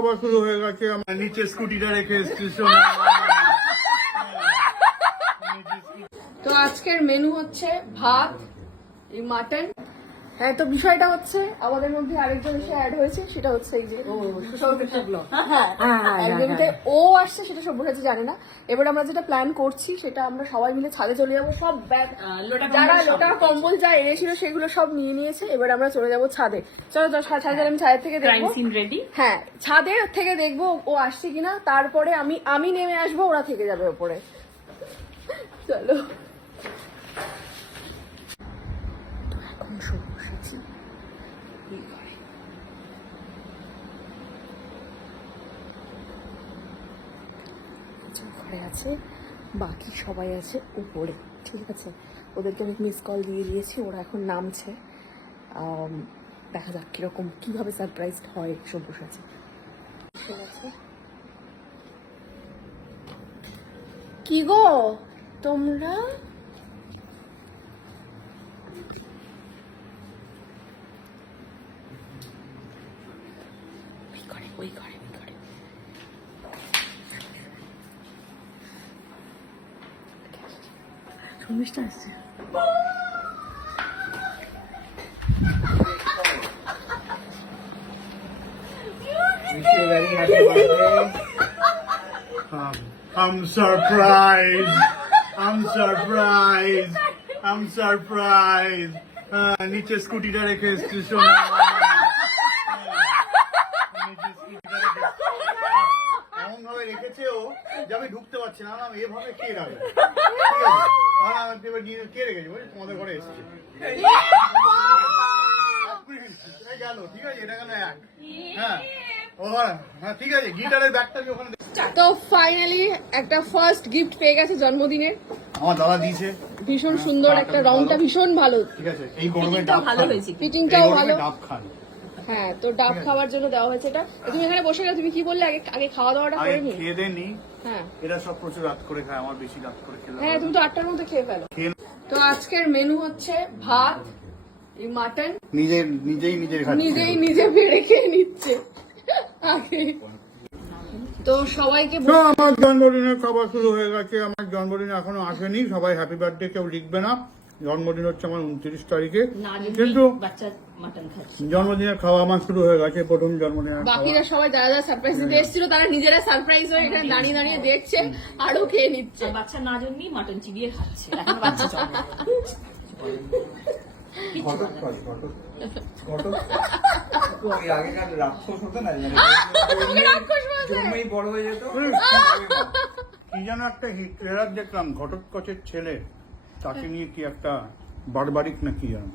খাবার শুরু হয়ে গেছে। আমার নিচে স্কুটিটা রেখে এসেছি। তো আজকের মেনু হচ্ছে ভাত, এই মাটন। হ্যাঁ, তো বিষয়টা হচ্ছে আমাদের মধ্যে আরেকজন এসে অ্যাড হয়েছে, সেটা হচ্ছে এই যে একজনকে ও আসছে, সেটা সব্যসাচী জানে না। এবার আমরা যেটা প্ল্যান করছি সেটা আমরা সবাই মিলে ছাদে চলে যাবো। সব ব্যাগ যারা লোটা কম্বল যা এনেছিল সেগুলো সব নিয়ে নিয়েছে। এবার আমরা চলে যাবো ছাদে। চলো ছাদে, আমি ছাদের থেকে দেখবো। হ্যাঁ, ছাদের থেকে দেখবো ও আসছে কিনা, তারপরে আমি নেমে আসবো, ওরা থেকে যাবে ওপরে। চলো। এখন সব বসেছি এই ঘরে। ঘরে আছে, বাকি সবাই আছে উপরে। ঠিক আছে, ওদেরকে আমি মিস কল দিয়ে দিয়েছি, ওরা এখন নামছে। দেখা যাক কিরকম, কিভাবে সারপ্রাইজ হয়। সব বসে আছে। কি গো তোমরা? ওই ঘরে শর্মিষ্ঠা আসছে। I'm surprised. নিচে স্কুটিটা রেখে এসেছি। এমন ভাবে রেখেছে ও যে আমি ঢুকতে পারছি না। আমি এভাবে কে রাখবে? কে রেখেছি বলি, তোমাদের ঘরে এসেছে। গেল, ঠিক আছে, এটা গেল এক। হ্যাঁ, ও হ্যাঁ, ঠিক আছে, গিটারের ব্যাগটা ওখানে। তো ফাইনালি একটা ফার্স্ট গিফট পেয়ে গেছে জন্মদিনের। আমার দাদা দিয়েছে, ভীষণ সুন্দর একটা, রংটা ভীষণ ভালো। ঠিক আছে, এই গরমে ডাব ভালো হয়েছে, ফিটিংটাও ভালো। ডাব খান। হ্যাঁ, তো ডাব খাওয়ার জন্য দেওয়া হয়েছে এটা। তুমি এখানে বসে গেলে, তুমি কি বললে আগে খাওয়া দাওয়াটা করে নি? খেয়ে দেনি। হ্যাঁ, এরা সব প্রচুর রাত করে খায়, আমার বেশি রাত করে খেলে। হ্যাঁ, তুমি তো 8টার মধ্যে খেয়ে ফেলো। তো আজকের মেনু হচ্ছে ভাত, এই মাটন নিজে বেড়ে খেয়ে নিচ্ছে আগে। তো সবাইকে আমার জন্মদিনের খাবার শুরু হয়ে গেছে। আমার জন্মদিন এখনো আসেনি, সবাই হ্যাপি বার্থডে কেউ লিখবে না। জন্মদিন হচ্ছে আমার 29 তারিখে, কিন্তু জন্মদিনের খাওয়া আমার শুরু হয়ে গেছে। প্রথম জন্মদিনের বাকিরা সবাই যারা যারা সারপ্রাইজ দিতে এসেছিল তারা নিজেরা সারপ্রাইজ হয়ে এখানে দাঁড়িয়ে দাঁড়িয়ে দেখছে, আরো খেয়ে নিচ্ছে। বাচ্চা না জন্যই মাটন চিবিয়ে খাচ্ছে, এখন বাচ্চা জন্ম। কি যেন একটা ট্রেলার দেখলাম, ঘটোৎকচের ছেলে, তাকে নিয়ে কি একটা বারবারিক না কি জানো।